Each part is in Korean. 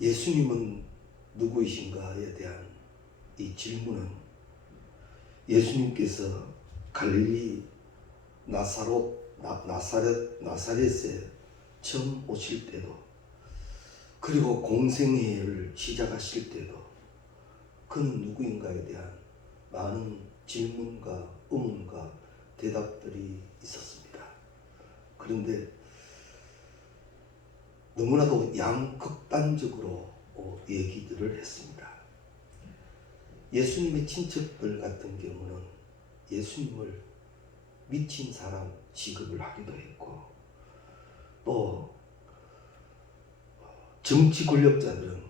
예수님은 누구이신가에 대한 이 질문은 예수님께서 갈릴리 나사렛에 처음 오실 때도, 그리고 공생애를 시작하실 때도 그는 누구인가에 대한 많은 질문과 의문과 대답들이 있었습니다. 그런데 너무나도 양극단적으로 얘기들을 했습니다. 예수님의 친척들 같은 경우는 예수님을 미친 사람 취급을 하기도 했고, 또 정치 권력자들은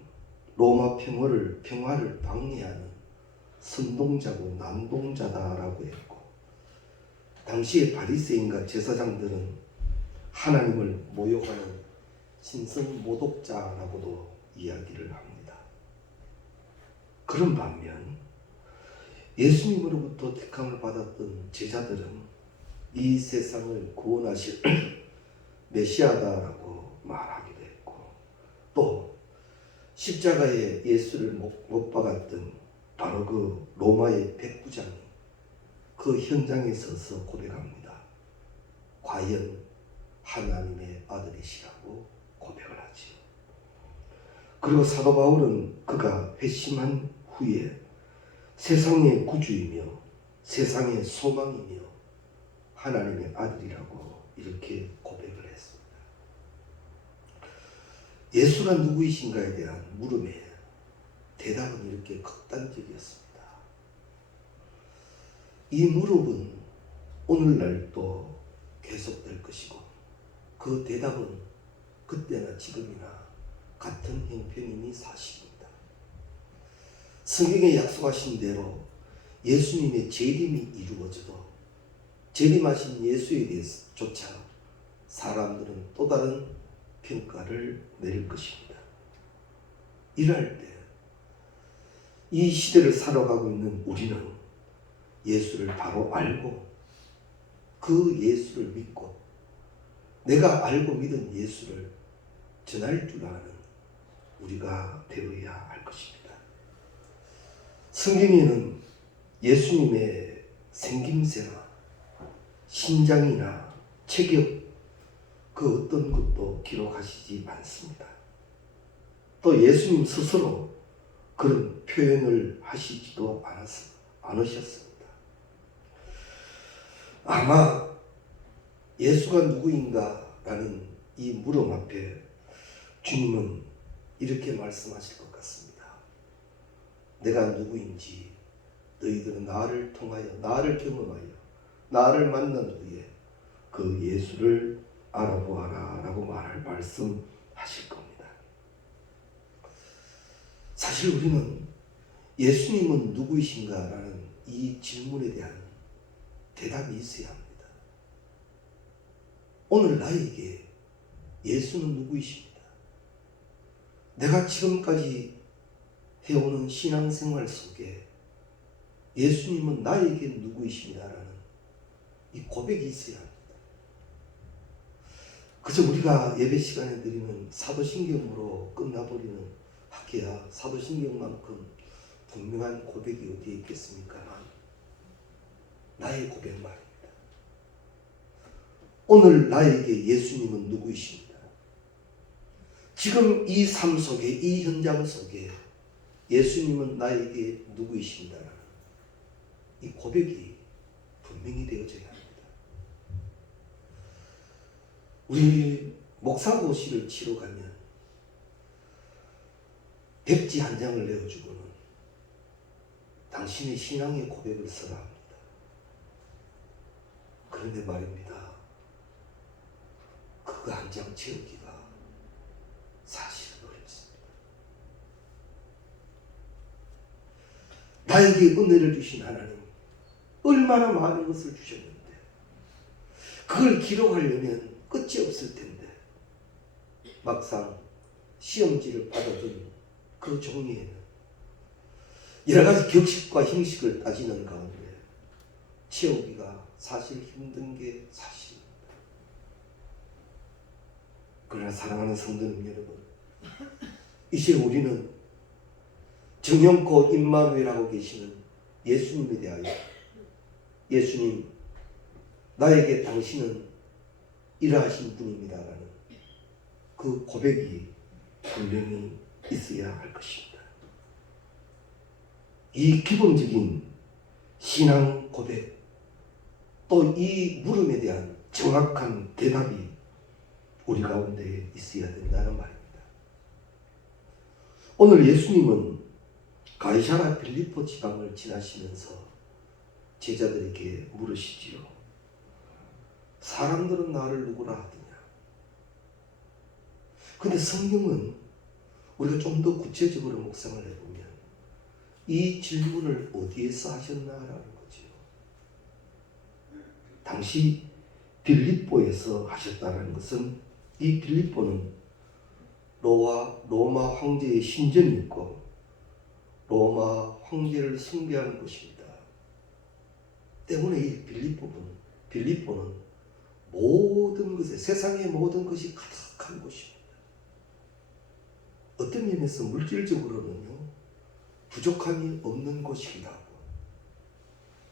로마 평화를 방해하는 선동자고 난동자다라고 했고, 당시의 바리새인과 제사장들은 하나님을 모욕하는 신성모독자라고도 이야기를 합니다. 그런 반면 예수님으로부터 택함을 받았던 제자들은 이 세상을 구원하실 메시아다라고 말하기도 했고, 또 십자가에 예수를 못 박았던 바로 그 로마의 백부장이 그 현장에 서서 고백합니다. 과연 하나님의 아들이시라고 고백을 하지요. 그리고 사도 바울은 그가 회심한 후에 세상의 구주이며 세상의 소망이며 하나님의 아들이라고 이렇게 고백을 했습니다. 예수가 누구이신가에 대한 물음에 대답은 이렇게 극단적이었습니다. 이 물음은 오늘날도 계속될 것이고, 그 대답은 그때나 지금이나 같은 형편임이 사실입니다. 성경에 약속하신 대로 예수님의 재림이 이루어져도 재림하신 예수에 대해서조차 사람들은 또 다른 평가를 내릴 것입니다. 이럴 때 이 시대를 살아가고 있는 우리는 예수를 바로 알고 그 예수를 믿고 내가 알고 믿은 예수를 전할 줄 아는 우리가 되어야 할 것입니다. 성경에는 예수님의 생김새나 신장이나 체격 그 어떤 것도 기록하시지 않습니다. 또 예수님 스스로 그런 표현을 하시지도 않으셨습니다. 아마 예수가 누구인가라는 이 물음 앞에 주님은 이렇게 말씀하실 것 같습니다. 내가 누구인지 너희들은 나를 통하여, 나를 경험하여, 나를 만난 후에 그 예수를 알아보아라 라고 말씀하실 겁니다. 사실 우리는 예수님은 누구이신가라는 이 질문에 대한 대답이 있어야 합니다. 오늘 나에게 예수는 누구이십니다. 내가 지금까지 해오는 신앙생활 속에 예수님은 나에게 누구이십니다라는 이 고백이 있어야 합니다. 그저 우리가 예배 시간에 드리는 사도신경으로 끝나버리는 학계야 사도신경만큼 분명한 고백이 어디에 있겠습니까? 나의 고백 말입니다. 오늘 나에게 예수님은 누구이십니다. 지금 이 삶 속에, 이 현장 속에 예수님은 나에게 누구이십니다라는 이 고백이 분명히 되어져야 합니다. 우리 목사고시를 치러 가면 백지 한 장을 내어주고는 당신의 신앙의 고백을 써라 합니다. 그런데 말입니다. 그거 한 장 채우기가 사실은 어렵습니다. 나에게 은혜를 주신 하나님, 얼마나 많은 것을 주셨는데 그걸 기록하려면 끝이 없을 텐데 막상 시험지를 받아준 그 종이에는 여러 가지 격식과 형식을 따지는 가운데 채우기가 사실 힘든 게 사실입니다. 그러나 사랑하는 성도님 여러분, 이제 우리는 정형코 임마누엘하고 계시는 예수님에 대하여 예수님, 나에게 당신은 이러하신 분입니다라는 그 고백이 분명히 있어야 할 것입니다. 이 기본적인 신앙 고백, 또 이 물음에 대한 정확한 대답이 우리 가운데 있어야 된다는 말입니다. 오늘 예수님은 가이사랴 빌립보 지방을 지나시면서 제자들에게 물으시지요. 사람들은 나를 누구라 하더냐? 근데 성경은 우리가 좀 더 구체적으로 묵상을 해보면 이 질문을 어디에서 하셨나라는 거지요. 당시 빌립보에서 하셨다는 것은 이 빌립보는 로마 황제의 신전이 있고 로마 황제를 숭배하는 곳입니다. 때문에 이 빌립보는 모든 것에, 세상의 모든 것이 가득한 곳입니다. 어떤 면에서 물질적으로는요, 부족함이 없는 곳이기도 하고,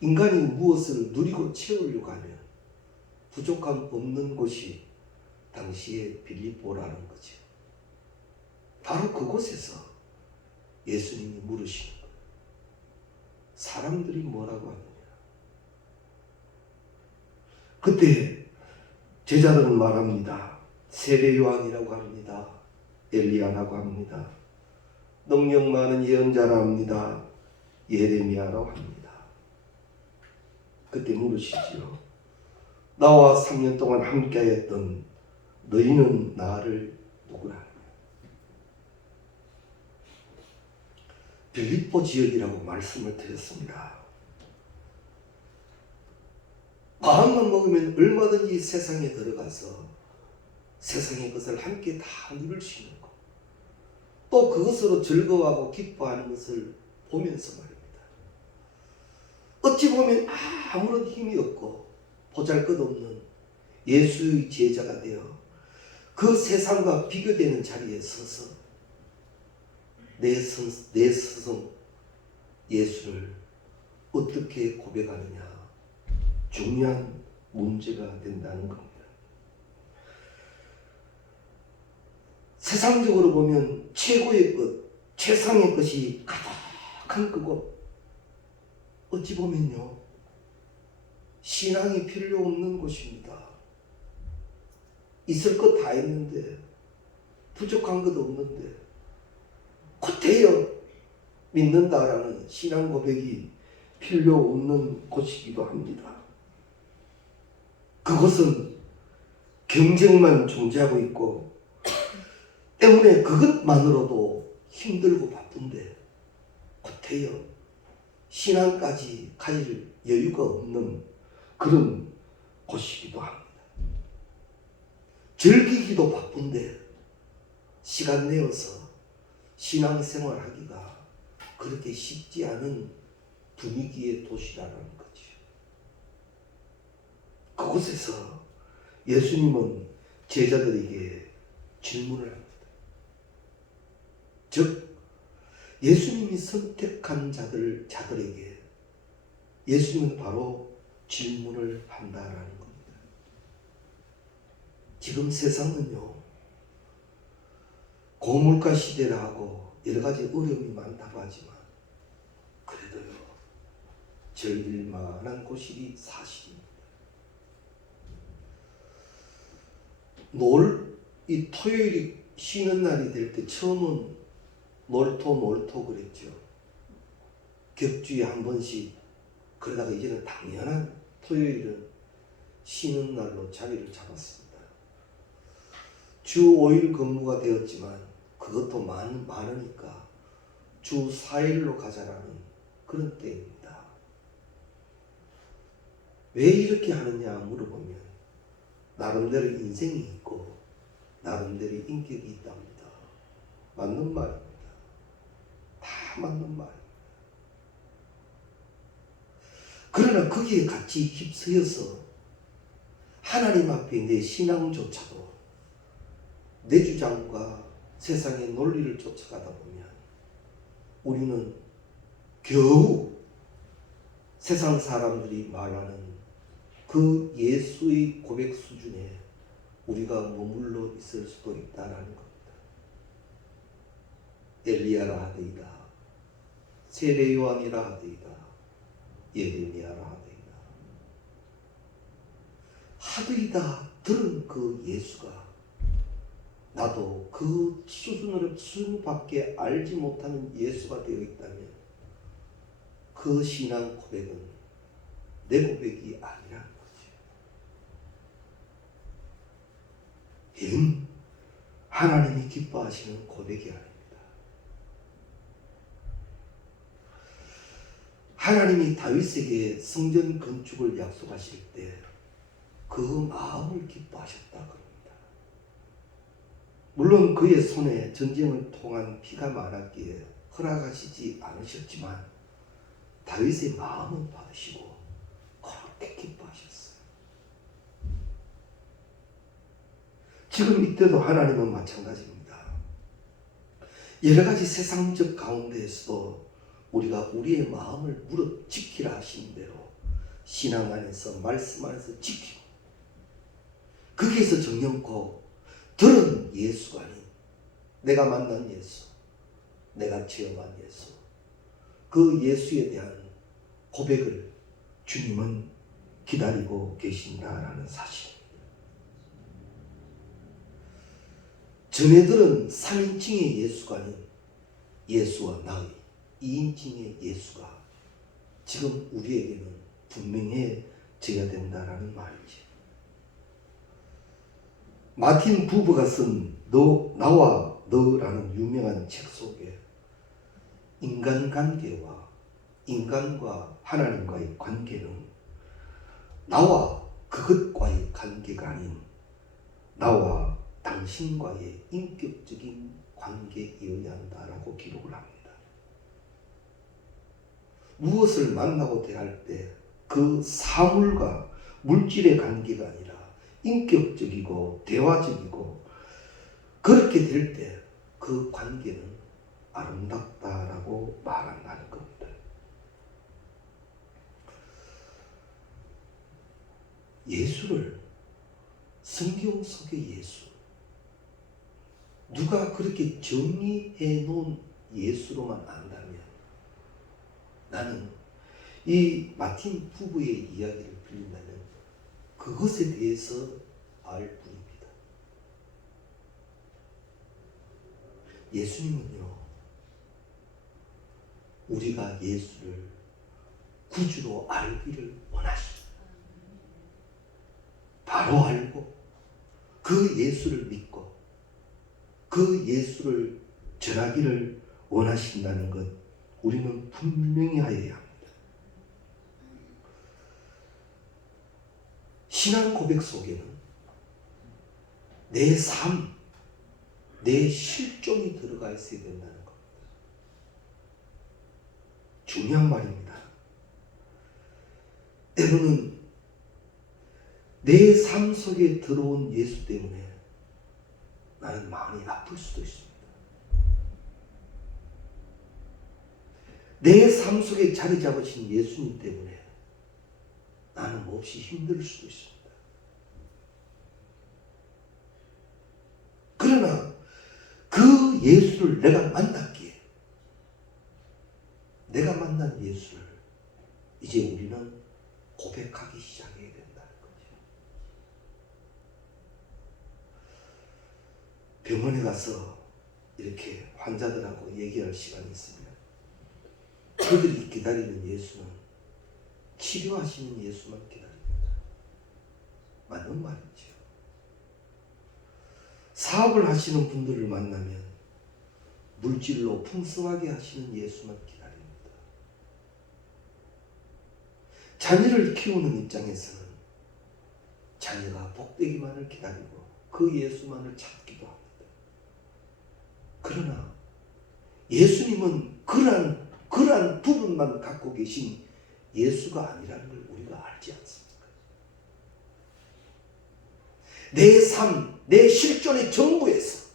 인간이 무엇을 누리고 채우려고 하면 부족함 없는 곳이 당시의 빌립보라는 거죠. 바로 그곳에서 예수님이 물으시는 거예요. 사람들이 뭐라고 하느냐? 그때 제자들은 말합니다. 세례 요한이라고 합니다. 엘리야라고 합니다. 능력 많은 예언자라 합니다. 예레미야라고 합니다. 그때 물으시지요. 나와 3년 동안 함께하였던 너희는 나를 누구라 하느냐? 빌립보 지역이라고 말씀을 드렸습니다. 마음만 먹으면 얼마든지 세상에 들어가서 세상의 것을 함께 다 누릴 수 있는 것, 또 그것으로 즐거워하고 기뻐하는 것을 보면서 말입니다. 어찌 보면 아무런 힘이 없고 보잘것없는 예수의 제자가 되어 그 세상과 비교되는 자리에 서서 내 스승 예수를 어떻게 고백하느냐, 중요한 문제가 된다는 겁니다. 세상적으로 보면 최고의 것, 최상의 것이 가득한 그곳, 어찌 보면요, 신앙이 필요 없는 곳입니다. 있을 것 다 있는데, 부족한 것 없는데, 곧대여 믿는다라는 신앙 고백이 필요 없는 곳이기도 합니다. 그것은 경쟁만 존재하고 있고, 때문에 그것만으로도 힘들고 바쁜데 곧대여 신앙까지 가질 여유가 없는 그런 곳이기도 합니다. 즐기기도 바쁜데 시간 내어서 신앙생활하기가 그렇게 쉽지 않은 분위기의 도시라는 거죠. 그곳에서 예수님은 제자들에게 질문을 합니다. 즉 예수님이 선택한 자들에게 예수님은 바로 질문을 한다라는 겁니다. 지금 세상은요, 고물가 시대라 하고 여러 가지 어려움이 많다고 하지만 그래도요, 즐길 만한 곳이 사실입니다. 이 토요일이 쉬는 날이 될 때 처음은 놀토 그랬죠. 격주에 한 번씩. 그러다가 이제는 당연한 토요일은 쉬는 날로 자리를 잡았습니다. 주 5일 근무가 되었지만 그것도 많으니까 주 4일로 가자라는 그런 때입니다. 왜 이렇게 하느냐 물어보면 나름대로 인생이 있고 나름대로 인격이 있답니다. 맞는 말입니다. 다 맞는 말입니다. 그러나 거기에 같이 휩쓰여서 하나님 앞에 내 신앙조차도 내 주장과 세상의 논리를 쫓아가다 보면 우리는 겨우 세상 사람들이 말하는 그 예수의 고백 수준에 우리가 머물러 있을 수도 있다라는 겁니다. 엘리야라 하되이다, 세례 요한이라 하되이다, 예레미야라 하되이다. 하되이다 들은 그 예수가 나도 그 수준밖에 알지 못하는 예수가 되어 있다면 그 신앙 고백은 내 고백이 아니라는 거지. 하나님이 기뻐하시는 고백이 아닙니다. 하나님이 다윗에게 성전 건축을 약속하실 때 그 마음을 기뻐하셨다 그럽니다. 물론 그의 손에 전쟁을 통한 피가 많았기에 허락하시지 않으셨지만 다윗의 마음은 받으시고 그렇게 기뻐하셨어요. 지금 이때도 하나님은 마찬가지입니다. 여러 가지 세상적 가운데에서도 우리가 우리의 마음을 무릇 지키라 하신 대로 신앙 안에서 말씀 안에서 지키고 거기에서 정령코 들은 예수가 아닌 내가 만난 예수, 내가 체험한 예수, 그 예수에 대한 고백을 주님은 기다리고 계신다라는 사실입니다. 전에 들은 3인칭의 예수가 아닌 예수와 나의 2인칭의 예수가 지금 우리에게는 분명해져야 된다라는 말이죠. 마틴 부버가 쓴 나와 너라는 유명한 책 속에 인간관계와 인간과 하나님과의 관계는 나와 그것과의 관계가 아닌 나와 당신과의 인격적인 관계이어야 한다라고 기록을 합니다. 무엇을 만나고 대할 때 그 사물과 물질의 관계가 아니라 인격적이고 대화적이고 그렇게 될 때 그 관계는 아름답다라고 말한다는 겁니다. 예수를 성경 속의 예수 누가 그렇게 정의해 놓은 예수로만 안다면 나는 이 마틴 부부의 이야기를 빌린다면 그것에 대해서 알 뿐입니다. 예수님은요, 우리가 예수를 구주로 알기를 원하시죠. 바로 알고 그 예수를 믿고 그 예수를 전하기를 원하신다는 것 우리는 분명히 하여야 합니다. 신앙 고백 속에는 내 삶, 내 실존이 들어가 있어야 된다는 겁니다. 중요한 말입니다. 때로는 내 삶 속에 들어온 예수 때문에 나는 마음이 아플 수도 있습니다. 내 삶 속에 자리 잡으신 예수님 때문에 나는 몹시 힘들 수도 있습니다. 그러나 그 예수를 내가 만났기에 내가 만난 예수를 이제 우리는 고백하기 시작해야 된다는 거죠. 병원에 가서 이렇게 환자들하고 얘기할 시간이 있으면 그들이 기다리는 예수는 치료하시는 예수만 기다립니다. 맞는 말이죠. 사업을 하시는 분들을 만나면 물질로 풍성하게 하시는 예수만 기다립니다. 자녀를 키우는 입장에서는 자녀가 복되기만을 기다리고 그 예수만을 찾기도 합니다. 그러나 예수님은 그러한 부분만 갖고 계신 예수가 아니라는 걸 우리가 알지 않습니까? 내 삶, 내 실존의 전부에서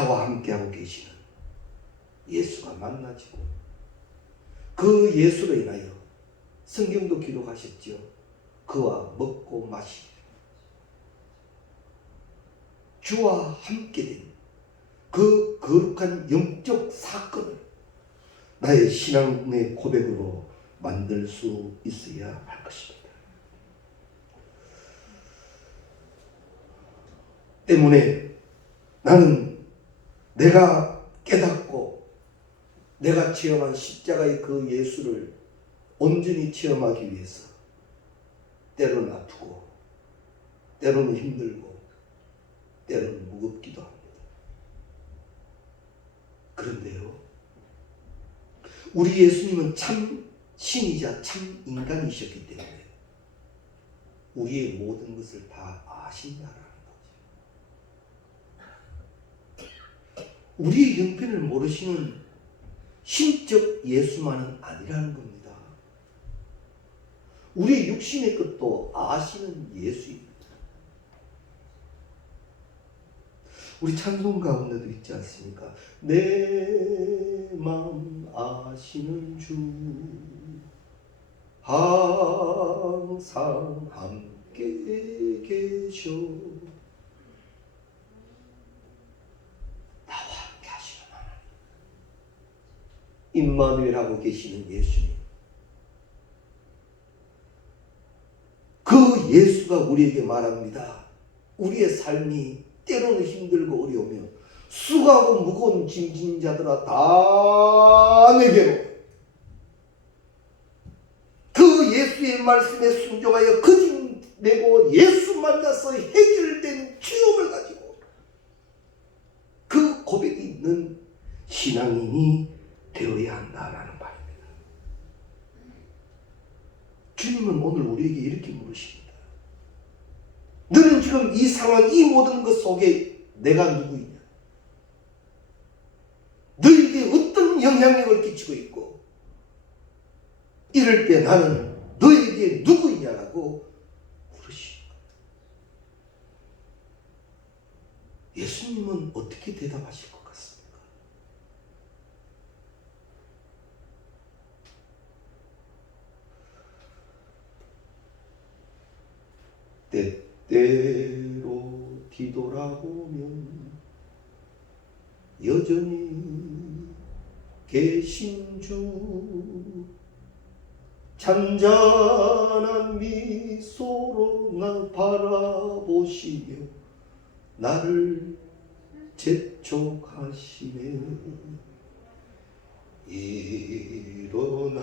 나와 함께하고 계시는 예수가 만나지고 그 예수로 인하여 성경도 기록하셨죠. 그와 먹고 마시고 주와 함께 된 그 거룩한 영적 사건을 나의 신앙의 고백으로 만들 수 있어야 할 것입니다. 때문에 나는 내가 깨닫고 내가 체험한 십자가의 그 예수를 온전히 체험하기 위해서 때로는 아프고 때로는 힘들고 때로는 무겁기도 합니다. 그런데요, 우리 예수님은 참 신이자 참 인간이셨기 때문에 우리의 모든 것을 다 아신다라는 거죠. 우리의 형편을 모르시는 신적 예수만은 아니라는 겁니다. 우리의 육신의 것도 아시는 예수입니다. 우리 찬송 가운데도 있지 않습니까? 내 맘 아시는 주 항상 함께 계셔 나와 함께 하시는 하나님 임마누엘하고 계시는 예수님, 그 예수가 우리에게 말합니다. 우리의 삶이 때로는 힘들고 어려우며 수고하고 무거운 짐진 자들아 다 내게로, 그 예수의 말씀에 순종하여 그 짐 내고 예수 만나서 해결된 체험을 가지고 그 고백이 있는 신앙인이 되어야 한다라는 말입니다. 주님은 오늘 우리에게 이렇게 물으십니다. 너는 지금 이 상황, 이 모든 것 속에 내가 누구이냐? 너에게 어떤 영향력을 끼치고 있고 이럴 때 나는 너에게 누구이냐라고 물으십니다. 예수님은 어떻게 대답하실 것 같습니까? 때때로 뒤돌아보면 여전히 계신 주 잔잔한 미소로 날 바라보시며 나를 재촉하시네. 일어나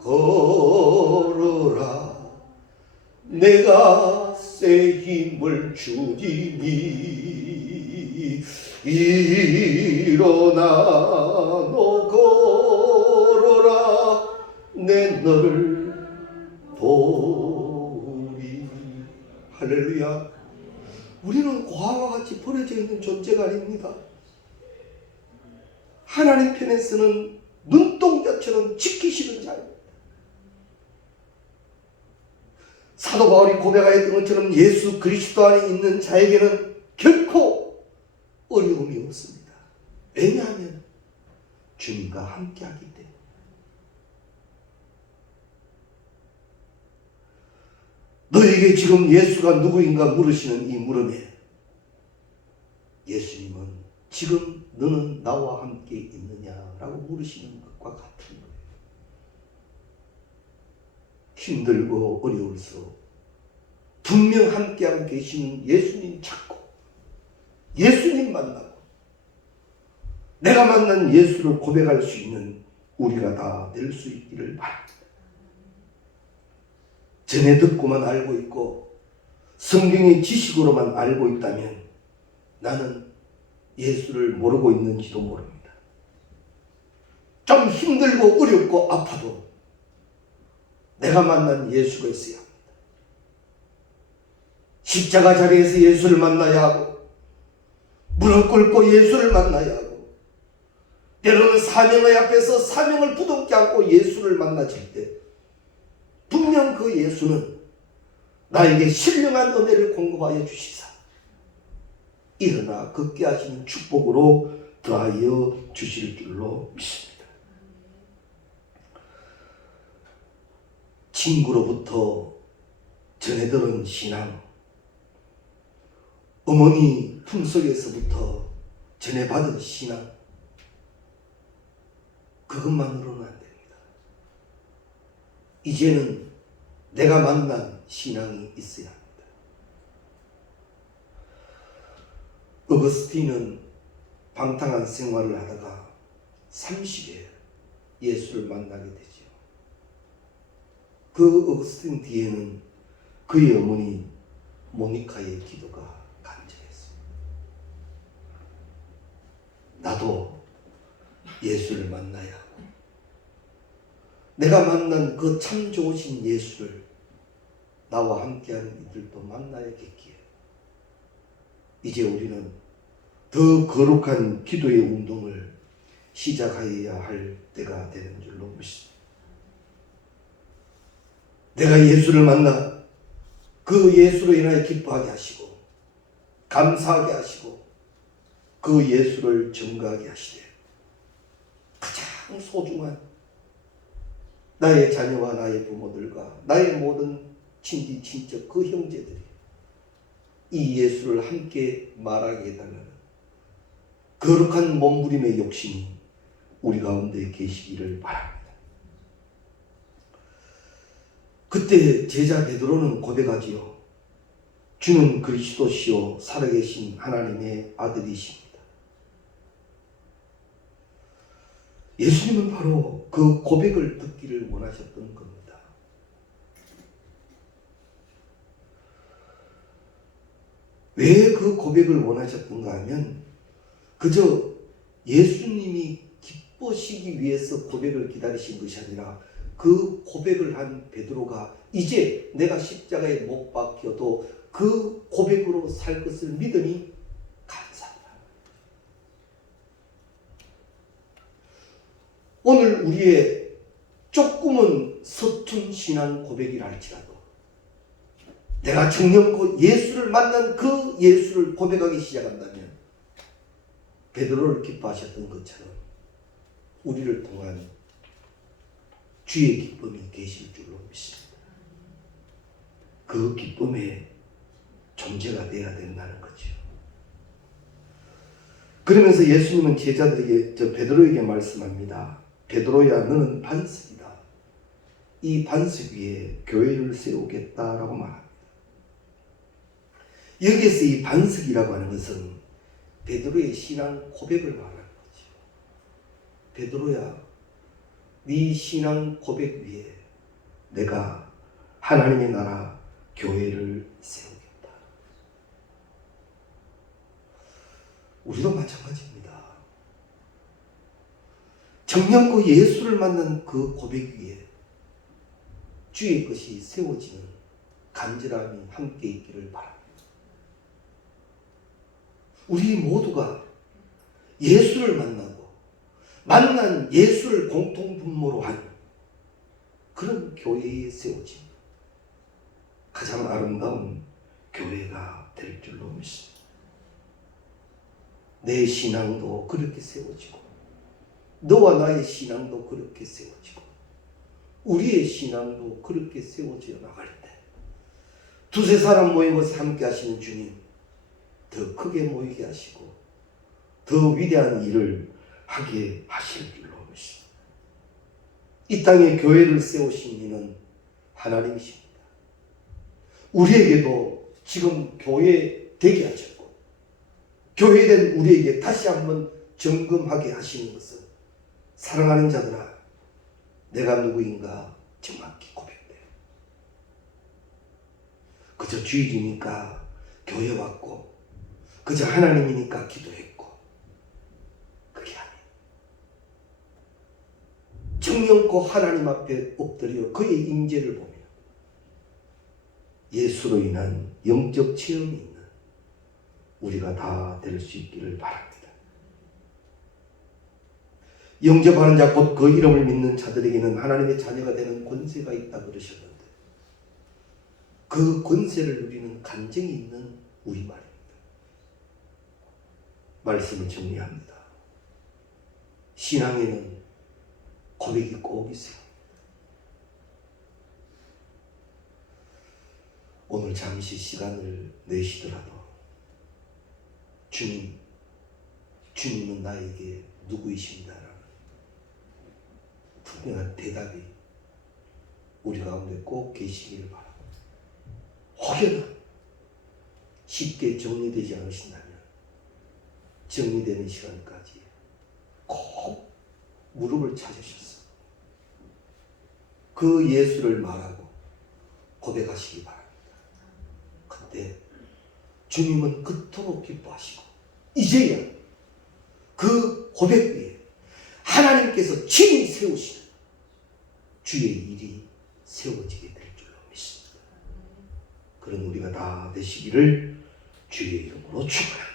걸어라 내가 새 힘을 주리니. 일어나 너 걸어라 내 너를 도우리. 할렐루야. 우리는 고아와 같이 버려져 있는 존재가 아닙니다. 하나님 편에서는 눈동자처럼 지키시는 자입니다. 사도 바울이 고백하였던 것처럼 예수 그리스도 안에 있는 자에게는 결코 어려움이 없습니다. 왜냐하면 주님과 함께하기 때문에. 너에게 지금 예수가 누구인가 물으시는 이 물음에 예수님은 지금 너는 나와 함께 있느냐라고 물으시는 것과 같은 거예요. 힘들고 어려울수록 분명 함께하고 계시는 예수님 찾고 예수님 만나고 내가 만난 예수를 고백할 수 있는 우리가 다 될 수 있기를 바랍니다. 전에 듣고만 알고 있고 성경의 지식으로만 알고 있다면 나는 예수를 모르고 있는지도 모릅니다. 좀 힘들고 어렵고 아파도 내가 만난 예수가 있어야 합니다. 십자가 자리에서 예수를 만나야 하고 무릎 꿇고 예수를 만나야 하고 때로는 사명의 앞에서 사명을 부둥켜 안고 예수를 만나질 때 분명 그 예수는 나에게 신령한 은혜를 공급하여 주시사 일어나 걷게 하시는 축복으로 더하여 주실 줄로 믿습니다. 친구로부터 전해들은 신앙, 어머니 품속에서부터 전해받은 신앙, 그것만으로는 안 됩니다. 이제는 내가 만난 신앙이 있어야 합니다. 어거스틴은 방탕한 생활을 하다가 30에 예수를 만나게 되죠. 그 어거스틴 뒤에는 그의 어머니 모니카의 기도가 간절했습니다. 나도 예수를 만나야 하고 내가 만난 그 참 좋으신 예수를 나와 함께하는 이들도 만나야겠기에 이제 우리는 더 거룩한 기도의 운동을 시작하여야 할 때가 되는 줄로 믿습니다. 내가 예수를 만나 그 예수로 인하여 기뻐하게 하시고 감사하게 하시고 그 예수를 증거하게 하시되 가장 소중한 나의 자녀와 나의 부모들과 나의 모든 친지 친척 그 형제들이 이 예수를 함께 말하게 해달라는 거룩한 몸부림의 욕심이 우리 가운데 계시기를 바랍니다. 그때 제자 베드로는 고백하지요. 주는 그리스도시요 살아계신 하나님의 아들이십니다. 예수님은 바로 그 고백을 듣기를 원하셨던 겁니다. 왜 그 고백을 원하셨던가 하면 그저 예수님이 기뻐시기 위해서 고백을 기다리신 것이 아니라 그 고백을 한 베드로가 이제 내가 십자가에 못 박혀도 그 고백으로 살 것을 믿으니 감사합니다. 오늘 우리의 조금은 서툰 신앙 고백이라 할지라도 내가 정령코 예수를 만난 그 예수를 고백하기 시작한다면 베드로를 기뻐하셨던 것처럼 우리를 통한 주의 기쁨이 계실 줄로 믿습니다. 그 기쁨의 존재가 되어야 된다는 거죠. 그러면서 예수님은 제자들에게 베드로에게 말씀합니다. 베드로야 너는 반석이다. 이 반석 위에 교회를 세우겠다라고 말합니다. 여기에서 이 반석이라고 하는 것은 베드로의 신앙 고백을 말하는 거죠. 베드로야 네 신앙 고백 위에 내가 하나님의 나라 교회를 세우겠다. 우리도 마찬가지입니다. 정령코 예수를 만난 그 고백 위에 주의 것이 세워지는 간절함이 함께 있기를 바랍니다. 우리 모두가 예수를 만나고 만난 예수를 공통분모로 한 그런 교회에 세워진 가장 아름다운 교회가 될 줄로 믿습니다. 내 신앙도 그렇게 세워지고 너와 나의 신앙도 그렇게 세워지고 우리의 신앙도 그렇게 세워져 나갈 때 두세 사람 모인 것에 함께 하시는 주님 더 크게 모이게 하시고 더 위대한 일을 하게 하실 줄로 믿습니다. 이 땅에 교회를 세우신 이는 하나님이십니다. 우리에게도 지금 교회 되게 하셨고 교회된 우리에게 다시 한번 점검하게 하시는 것은 사랑하는 자들아 내가 누구인가 정확히 고백돼요. 그저 주일이니까 교회 왔고 그저 하나님이니까 기도했고 그게 아니에요. 정령코 하나님 앞에 엎드려 그의 임재를 보며 예수로 인한 영적 체험이 있는 우리가 다 될 수 있기를 바랍니다. 영접하는 자 곧 그 이름을 믿는 자들에게는 하나님의 자녀가 되는 권세가 있다 그러셨는데 그 권세를 누리는 간증이 있는 우리말입니다. 말씀을 정리합니다. 신앙에는 고백이 꼭 있어요. 오늘 잠시 시간을 내시더라도 주님은 나에게 누구이십니다라는 분명한 대답이 우리 가운데 꼭 계시기를 바랍니다. 혹여나 쉽게 정리되지 않으신다면 정리되는 시간까지 꼭 무릎을 찾으셔서 그 예수를 말하고 고백하시기 바랍니다. 그때 주님은 그토록 기뻐하시고 이제야 그 고백 위에 하나님께서 친히 세우시는 주의 일이 세워지게 될 줄로 믿습니다. 그런 우리가 다 되시기를 주의 이름으로 축원합니다.